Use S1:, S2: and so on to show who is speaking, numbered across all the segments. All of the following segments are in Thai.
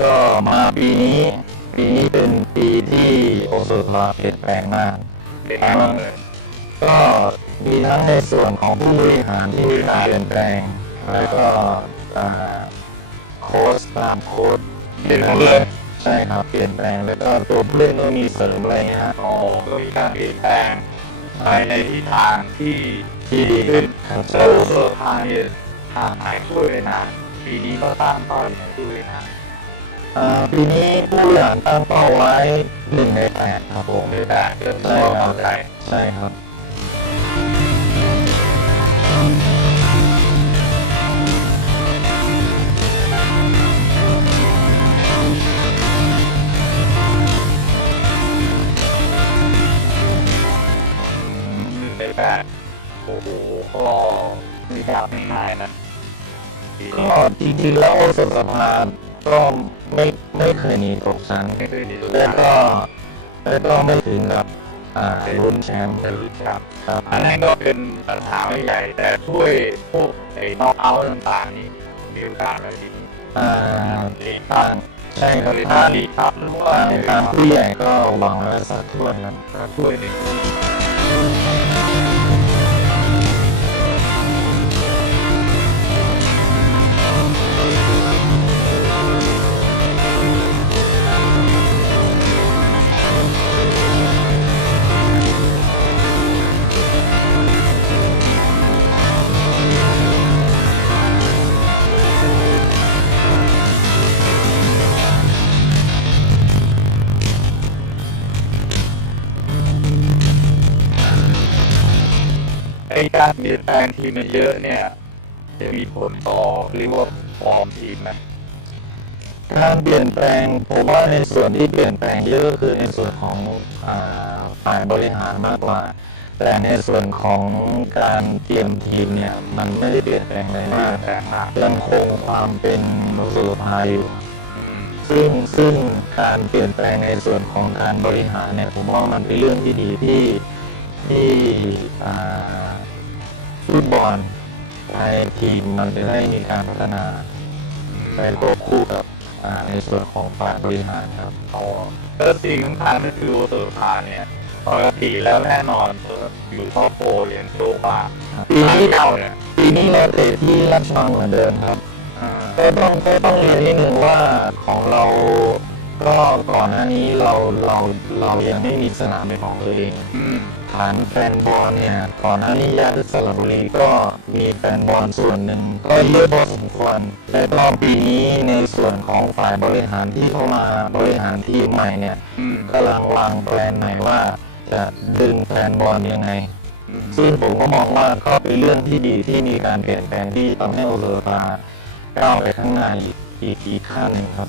S1: ก็มาปีนี้ ปีนี้เป็นปีที่โอโซลาเปลี่ยนแปลงมากเป็นไงบ้างเลยก็มีทั้งในส่วนของผู้บริหารที่มีการเปลี่ยนแปลง แล้วก็อ่าโค้ชตามโค้ชเปลี่ยนหมดเลยใช่ครับเปลี่ยนแปลงแล้วก็ตัวผู้เล่นก็มีเสริมอะไรเงี้ยฮะโอ้ก็มีการเปลี่ยนแปลงไปในทิศทางที่ที่ดีขึ้นครับโซโซพาเนี่ยทางไหนช่วยเลยนะปีนี้ก็ตามเป้าอย่างช่วยนะ ปีนี้ผู้บริหารตั้งเป้าไว้หนึ่งในแปดครับผมไม่ได้เกินตัวเข้าใจใช่ครับในแปดโอ้โหก็มีการไม่ง่ายนะก็จริงๆแล้วโอสถสภา ก็ไม่ไม่เคยหนีตกชั้นไม่เคยดีเลแล้ยวก็แล้วก็ไม่ถึงกับอ่าลุ้นแชมป์จะรู้จักครับอันนั้นก็เป็นปัญหาไม่ใหญ่แต่ช่วยพวกไอ้นอกเอาท์ต่างๆนี่มีโอกาสอะไรดีอ่าเล่นทางใช่ครับเล่นทางดีครับหรือว่าทางทางผู้ใหญ่ก็หวังไว้สักถ้วยครับช่วยหนึ่ง การเปลี่ยนแปลงทีมเยอะเนี่ย จะมีผลต่อเรียกว่าฟอร์มทีมไหม
S2: การเปลี่ยนแปลงผมว่าในส่วนที่เปลี่ยนแปลงเยอะก็คือในส่วนของฝ่ายบริหารมากกว่า แต่ในส่วนของการเตรียมทีมเนี่ยมันไม่ได้เปลี่ยนแปลงอะไรมากแต่มากยังคงความเป็นสุรพาอยู่ซึ่งซึ่งการเปลี่ยนแปลงในส่วนของการบริหารเนี่ยผมว่ามันเป็นเรื่องที่ดีที่ที่อ่า ฟุตบอลในทีมมันจะได้มีการพัฒนาไปควบคู่กับในส่วนของฝ่ายบริหารครับอ๋อ
S1: สิ่งสำคัญก็คือเตอร์พาเนี่ยปกติแล้วแน่นอนอยู่ท็อปโฟร์เรียนโลกว่าปีนี้เราเนี่ยปีนี้เราเตะที่ราชมังเหมือนเดิมครับอ่าก็ต้องก็ต้องเรียนนิดนึงว่าของเรา ก็ก่อนหน้านี้เราเราเรายังไม่มีสนามเป็นของตัวเองฐานแฟนบอลเนี่ย ก่อนหน้านี้ญาติสระบุรีก็มีแฟนบอลส่วนหนึ่ง ก็เยอะพอสมควรและก็ปีนี้ในส่วนของฝ่ายบริหารที่เข้ามาบริหารทีมใหม่เนี่ยกำลังวางแผนใหม่ว่าจะดึงแฟนบอลยังไงซึ่งผมก็มองว่าก็เป็นเรื่องที่ดีที่มีการเปลี่ยนแปลงที่ทำให้โอเลฟาก้าวไปข้างหน้าอีกอีกอีกขั้นหนึ่งครับ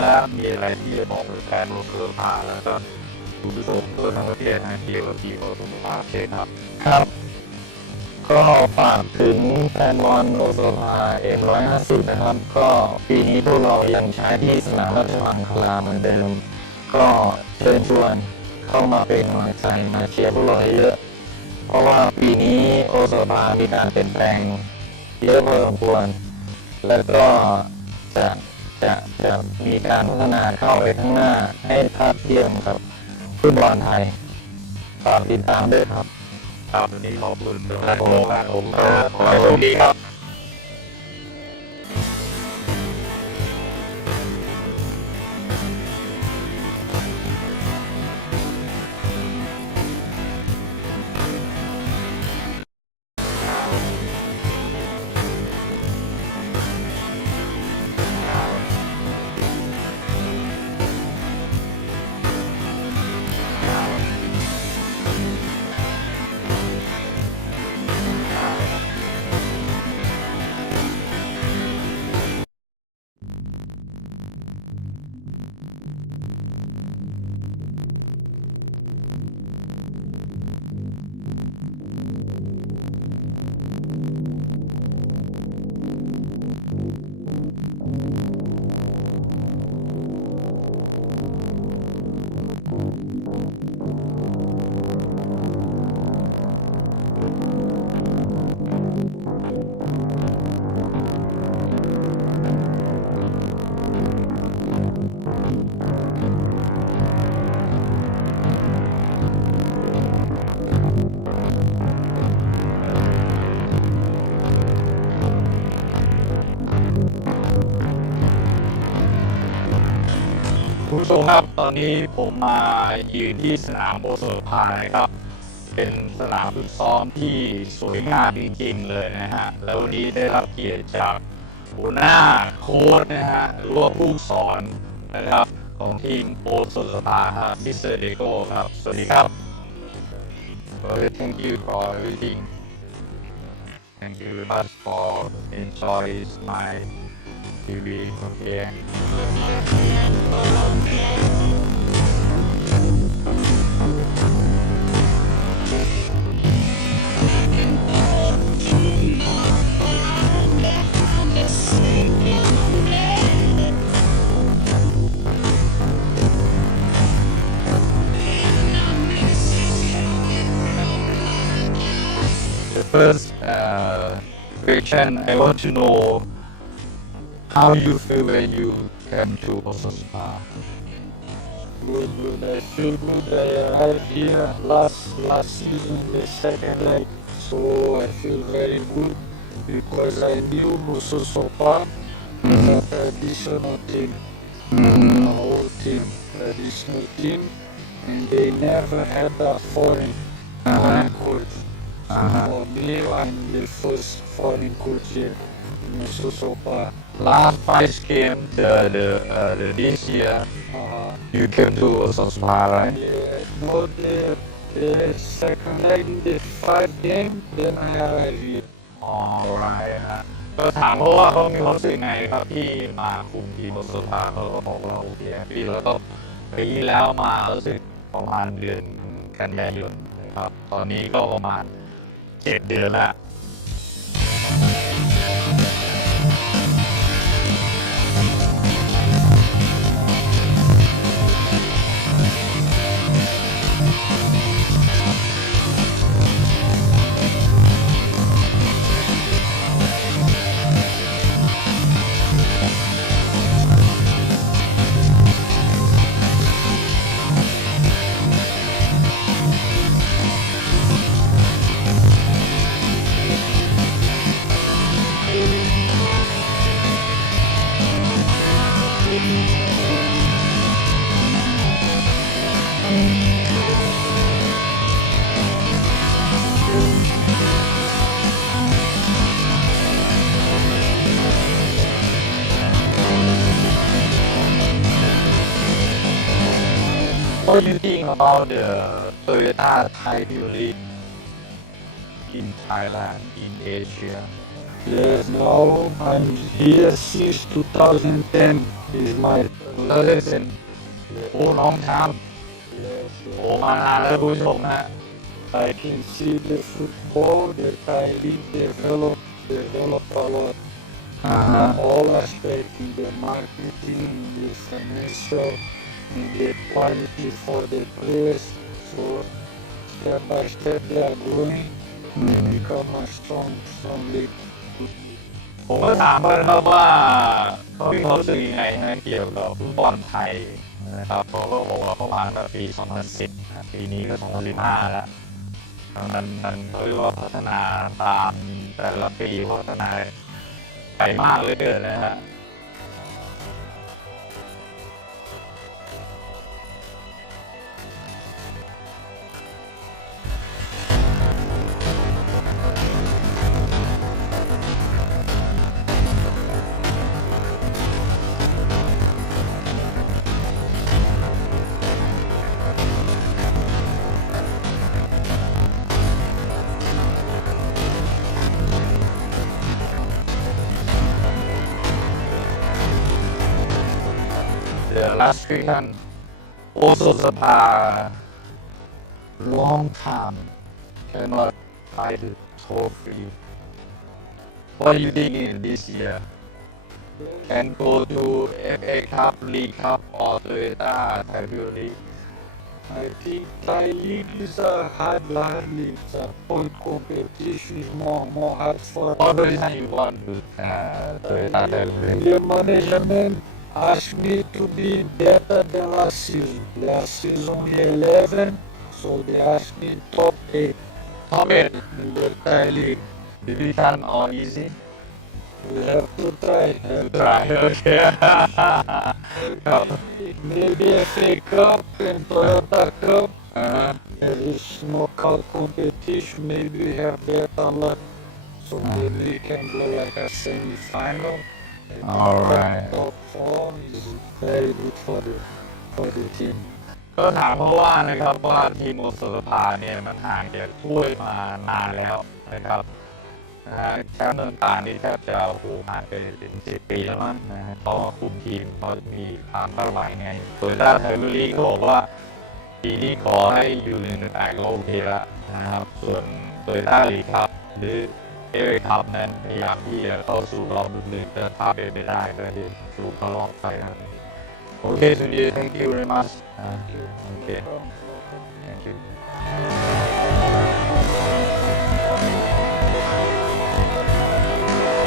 S1: แล้วมีอะไรที่จะบอกแฟนโอเตอร์พาแล้วก็ผู้ชมทั่วทั้งประเทศนะเกี่ยวกับทีมโอเตอร์พาเช่นครับ ครับ ก็ฝากถึงแฟนบอลโอโซพาเอ็มร้อยห้าสิบนะครับ ก็ปีนี้พวกเรายังใช้ที่สนามราชมังคลาเหมือนเดิม ก็เชิญชวนเข้ามาเป็นกำลังใจมาเชียร์พวกเราเยอะ เพราะว่าปีนี้โอโซพามีการเปลี่ยนแปลงเยอะพอสมควร แล้วก็จะ จะจะมีการพัฒนาเข้าไปข้างหน้าให้ทัดเทียมกับฟุตบอลไทยฝากติดตามด้วยครับครับวันนี้ขอบคุณทุกคท่ารับนผมมากผมครับขอให้โชคดีครับ ผู้ชมครับตอนนี้ผมมายืนที่สนามโบสถ์พานะครับ เป็นสนามฝึกซ้อมที่สวยงามจริงๆเลยนะฮะ แล้ววันนี้ได้รับเกียรติจากหัวหน้าโค้ชนะฮะหรือว่าผู้สอนนะครับ ของทีมโบสถ์สภาครับมิสเตอร์เดโก้ครับ สวัสดีครับ thank you for everything. Thank you very much for enjoy my TV. Okay. First uh, question I want to know how you feel when you came to Osaka.
S3: Good, good. I feel good. I arrived here last last season, the second leg, so I feel very good because I knew Musu Sopa is a traditional team, a whole team, traditional team, and they never had a foreign uh, foreign coach. Uh-huh. For me, I'm the first foreign coach here, Musu Sopa.
S1: Last five game, the the, uh, the this year Uh, you came to Osaka, right?
S3: Yeah, no, the, the second leg, the five game, then I arrived here. Alright ฮะ
S1: ก็ถามเพราะว่าเขามีความรู้สึกไงครับที่มาคุมทีมโอสถาเขาก็บอกว่าโอเคปีแล้วก็ปีที่แล้วมารู้สึกประมาณเดือนกันยายนนะครับตอนนี้ก็ประมาณเจ็ดเดือนละ What do you think about the Toyota Tiger League in Thailand, in Asia?
S3: Yes, now I'm here since 2010 is my เลิศเซนโอ้น้องช้ำโอ้มานานแล้วคุณผู้ชมฮะ I can see the football that I did develop, develop a lot. Uh-huh. All aspects in the marketing, the financial, and the quality for the players. So step by step they are growing and become a strong, strong league.
S1: ผมก็ถามเขานครับว่าเขามีความรู้สึกยังไงนะเกี่ยวกับฟุตบอลไทยนะครับเขาก็บอกว่าเขามาตั้งปี 2010 ปีนี้ก็ 2015 แล้วมันมันเขาเรียกว่าพัฒนาตามแต่ละปีพัฒนาไปมากเลยเกินะฮะ The weekend also Sapa long time cannot fight the trophy. What do you think in this year? Can go to FA Cup, League Cup or Toyota Tiger League?
S3: I think Thai league is a hard line league. The point competition is more more hard for
S1: What you want to uh, Toyota League?
S3: the management asked me to be better than last season. Last season we 11, so they asked me top 8. How many in the Thai league?
S1: Did it come oh, all easy?
S3: We have to try.
S1: Have try, okay.
S3: Maybe FA Cup and Toyota Cup. Uh-huh. There is knockout competition, maybe we have better luck. So maybe we can go like a semi-final.
S1: Alright.
S3: Top four is very good for the for the team.
S1: ก็ถามเพราะว่านะครับว่าทีมโอสถภาเนี่ยมันห่างจากถ้วยมานานแล้วนะครับนะฮะแชมป์ต่างๆนี่แทบจะโอ้โหผ่านไปเป็นสิบปีแล้วมั้งนะฮะเขาคุมทีมเขามีความคาดหวังไงส่วนด้านไทยบุรีก็บอกว่าปีนี้ขอให้อยู่ในหนึ่งอ่ก็โอเคละนะครับ ส่วนโตโยต้าลีครับหรือ เอเอคับนั้นพยายามที่จะเข้าสู่รอบหนึ่งแต่ถ้าเป็นไม่ได้ก็จะสู่เข้ารอบไปครับโอเคสุดยอด thank you very much อ่า Okay. Thank you.